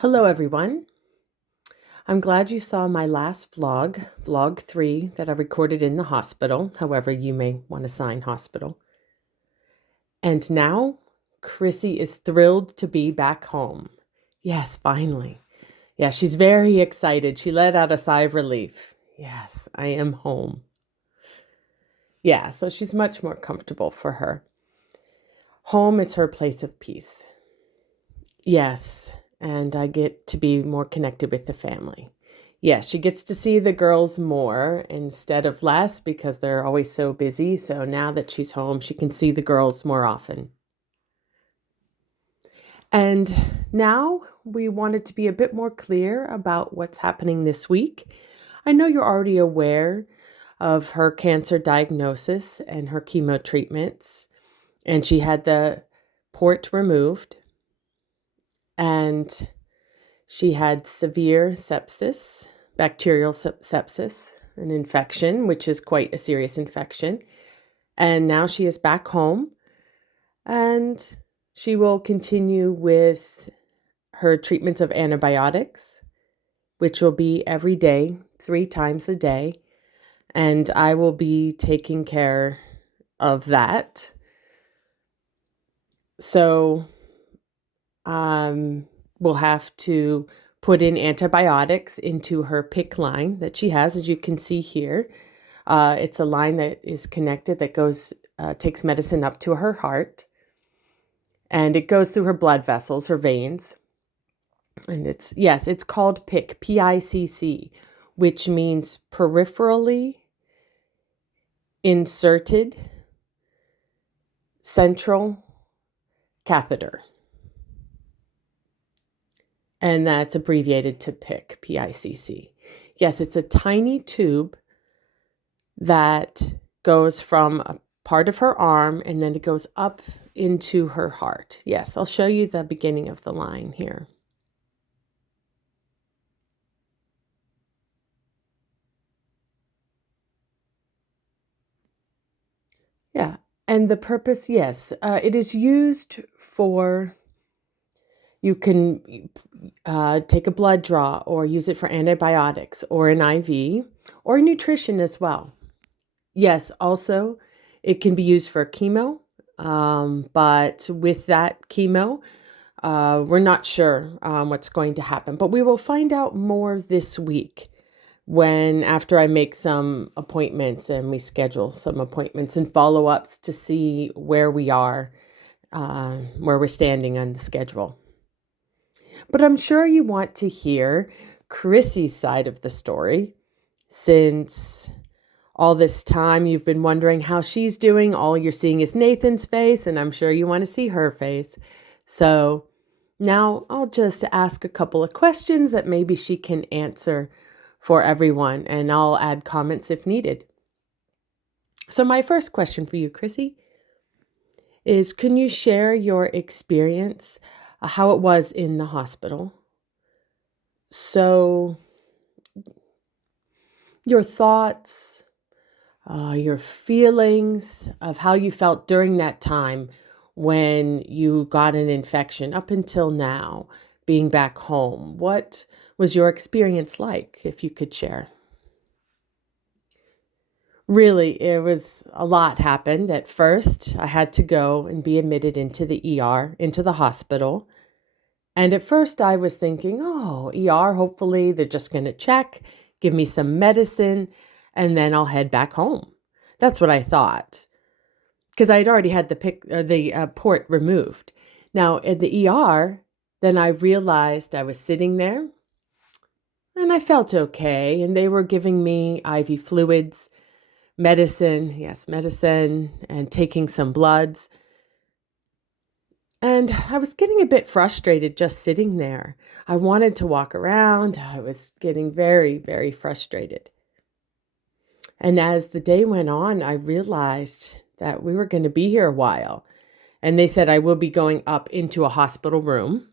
Hello, everyone. I'm glad you saw my last vlog 3 that I recorded in the hospital, however you may want to sign hospital. And now, Chrissy is thrilled to be back home. Yes, finally. Yeah, she's very excited. She let out a sigh of relief. Yes, I am home. Yeah, so she's much more comfortable for her. Home is her place of peace. Yes, and I get to be more connected with the family. Yes, she gets to see the girls more instead of less because they're always so busy. So now that she's home, she can see the girls more often. And now we wanted to be a bit more clear about what's happening this week. I know you're already aware of her cancer diagnosis and her chemo treatments, and she had the port removed, and she had severe sepsis, bacterial sepsis, an infection, which is quite a serious infection. And now she is back home and she will continue with her treatments of antibiotics, which will be every day, 3 times a day. And I will be taking care of that. So, we'll have to put in antibiotics into her PICC line that she has, as you can see here. It's a line that is connected that goes, takes medicine up to her heart. And it goes through her blood vessels, her veins. And it's called PICC, P-I-C-C, which means peripherally inserted central catheter. And that's abbreviated to PICC, P-I-C-C. Yes, it's a tiny tube that goes from a part of her arm and then it goes up into her heart. Yes, I'll show you the beginning of the line here. Yeah, and the purpose, yes, it is used for, you can take a blood draw or use it for antibiotics or an IV or nutrition as well. Yes, also it can be used for chemo, but with that chemo, we're not sure what's going to happen, but we will find out more this week after I make some appointments and we schedule some appointments and follow-ups to see where we are, where we're standing on the schedule. But I'm sure you want to hear Chrissy's side of the story, since all this time you've been wondering how she's doing. All you're seeing is Nathan's face, and I'm sure you want to see her face. So now I'll just ask a couple of questions that maybe she can answer for everyone, and I'll add comments if needed. So my first question for you, Chrissy, is can you share your experience, how it was in the hospital? So your thoughts, your feelings of how you felt during that time when you got an infection up until now, being back home. What was your experience like, if you could share? Really, it was a lot happened. At first, I had to go and be admitted into the ER, into the hospital. And at first I was thinking, oh, ER, hopefully they're just going to check, give me some medicine, and then I'll head back home. That's what I thought, because I'd already had the port removed. Now at the ER, then I realized I was sitting there and I felt okay. And they were giving me IV fluids, medicine, and taking some bloods. And I was getting a bit frustrated just sitting there. I wanted to walk around. I was getting very, very frustrated. And as the day went on, I realized that we were going to be here a while. And they said I will be going up into a hospital room,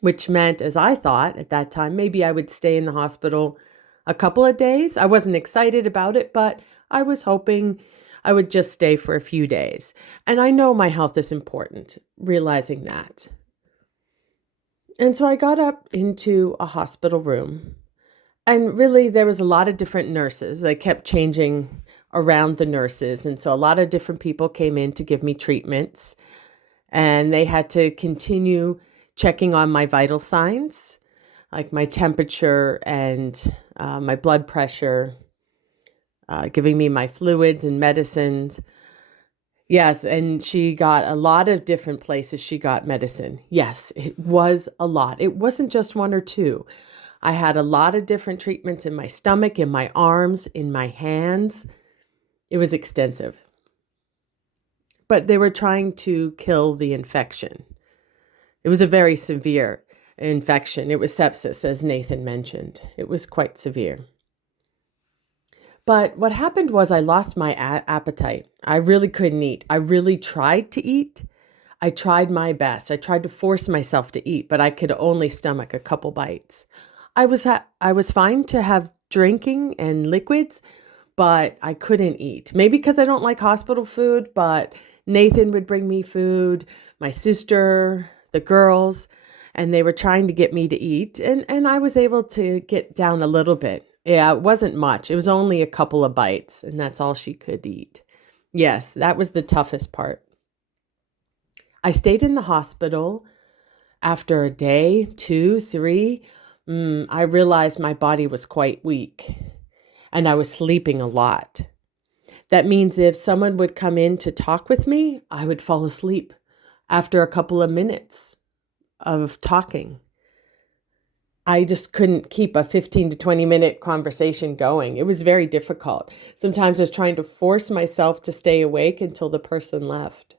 which meant, as I thought at that time, maybe I would stay in the hospital a couple of days. I wasn't excited about it, but I was hoping I would just stay for a few days. And I know my health is important, realizing that. And so I got up into a hospital room, and really there was a lot of different nurses. I kept changing around the nurses. And so a lot of different people came in to give me treatments, and they had to continue checking on my vital signs, like my temperature and my blood pressure, giving me my fluids and medicines. Yes, and she got a lot of different places she got medicine. Yes, it was a lot. It wasn't just one or two. I had a lot of different treatments in my stomach, in my arms, in my hands. It was extensive. But they were trying to kill the infection. It was a very severe infection. It was sepsis, as Nathan mentioned. It was quite severe. But what happened was I lost my appetite. I really couldn't eat. I really tried to eat. I tried my best. I tried to force myself to eat, but I could only stomach a couple bites. I was fine to have drinking and liquids, but I couldn't eat. Maybe because I don't like hospital food, but Nathan would bring me food, my sister, the girls, and they were trying to get me to eat. And I was able to get down a little bit. Yeah, it wasn't much. It was only a couple of bites, and that's all she could eat. Yes, that was the toughest part. I stayed in the hospital after a day, two, three. I realized my body was quite weak, and I was sleeping a lot. That means if someone would come in to talk with me, I would fall asleep after a couple of minutes of talking. I just couldn't keep a 15 to 20-minute conversation going. It was very difficult. Sometimes I was trying to force myself to stay awake until the person left.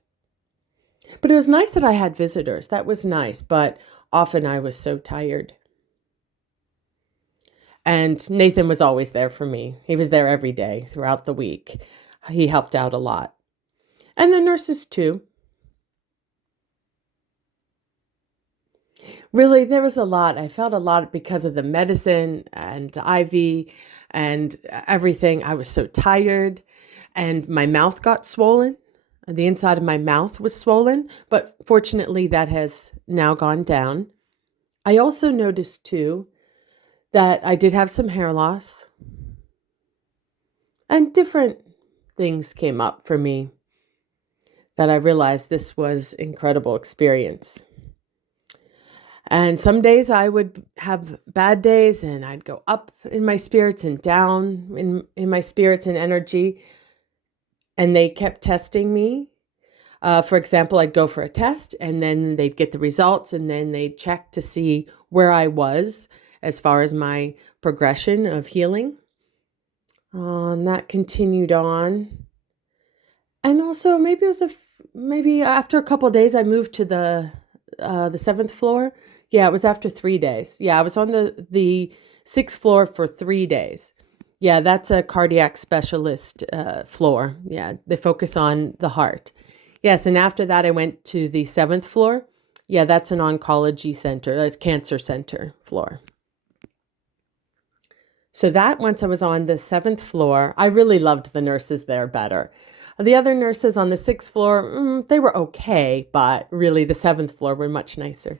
But it was nice that I had visitors. That was nice, but often I was so tired. And Nathan was always there for me. He was there every day throughout the week. He helped out a lot. And the nurses too. Really, there was a lot. I felt a lot because of the medicine and IV and everything. I was so tired, and my mouth got swollen. The inside of my mouth was swollen, but fortunately that has now gone down. I also noticed too that I did have some hair loss, and different things came up for me that I realized this was incredible experience. And some days I would have bad days, and I'd go up in my spirits and down in my spirits and energy. And they kept testing me. For example, I'd go for a test, and then they'd get the results, and then they'd check to see where I was as far as my progression of healing. And that continued on. And also, maybe after a couple of days, I moved to the seventh floor. Yeah, it was after 3 days. Yeah, I was on the sixth floor for 3 days. Yeah, that's a cardiac specialist floor. Yeah, they focus on the heart. Yes, and after that, I went to the seventh floor. Yeah, that's an oncology center, a cancer center floor. So that once I was on the seventh floor, I really loved the nurses there better. The other nurses on the sixth floor, they were okay, but really the seventh floor were much nicer.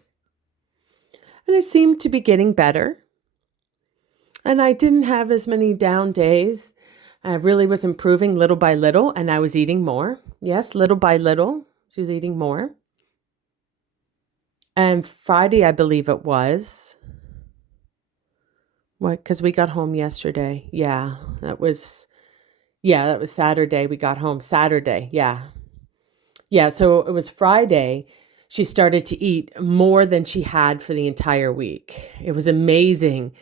And I seemed to be getting better. And I didn't have as many down days. I really was improving little by little, and I was eating more. Yes, little by little, she was eating more. And Friday, I believe it was. What? Because we got home yesterday. That was Saturday. We got home Saturday. Yeah, so it was Friday. She started to eat more than she had for the entire week. It was amazing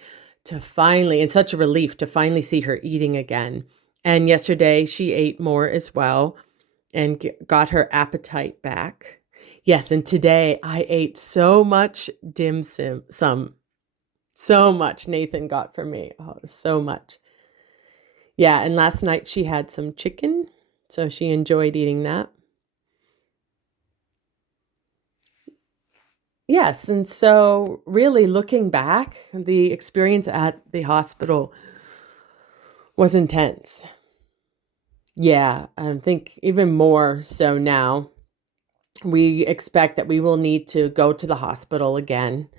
to finally, and such a relief to finally see her eating again. And yesterday she ate more as well and got her appetite back. Yes, and today I ate so much dim sum. So much Nathan got for me. Oh, so much. Yeah, and last night she had some chicken, so she enjoyed eating that. Yes, and so really looking back, the experience at the hospital was intense. Yeah, I think even more so now. We expect that we will need to go to the hospital again.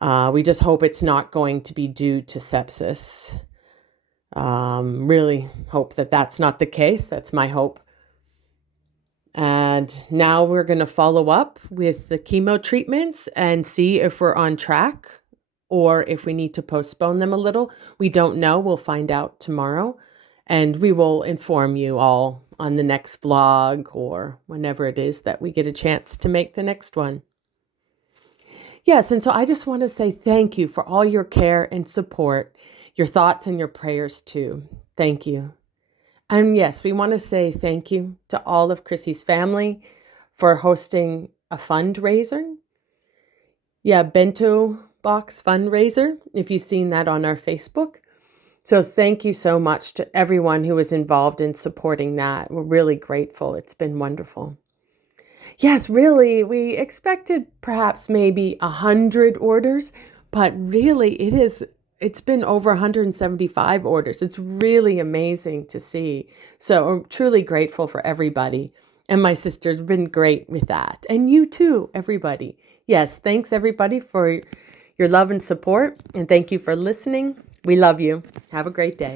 We just hope it's not going to be due to sepsis. Really hope that that's not the case. That's my hope. And now we're going to follow up with the chemo treatments and see if we're on track or if we need to postpone them a little. We don't know. We'll find out tomorrow. And we will inform you all on the next vlog or whenever it is that we get a chance to make the next one. Yes, and so I just want to say thank you for all your care and support, your thoughts and your prayers too. Thank you. And yes, we want to say thank you to all of Chrissy's family for hosting a fundraiser. Yeah, bento box fundraiser, if you've seen that on our Facebook. So thank you so much to everyone who was involved in supporting that. We're really grateful. It's been wonderful. Yes, really, we expected perhaps maybe 100 orders, but really it's been over 175 orders. It's really amazing to see. So I'm truly grateful for everybody. And my sister's been great with that. And you too, everybody. Yes, thanks everybody for your love and support. And thank you for listening. We love you. Have a great day.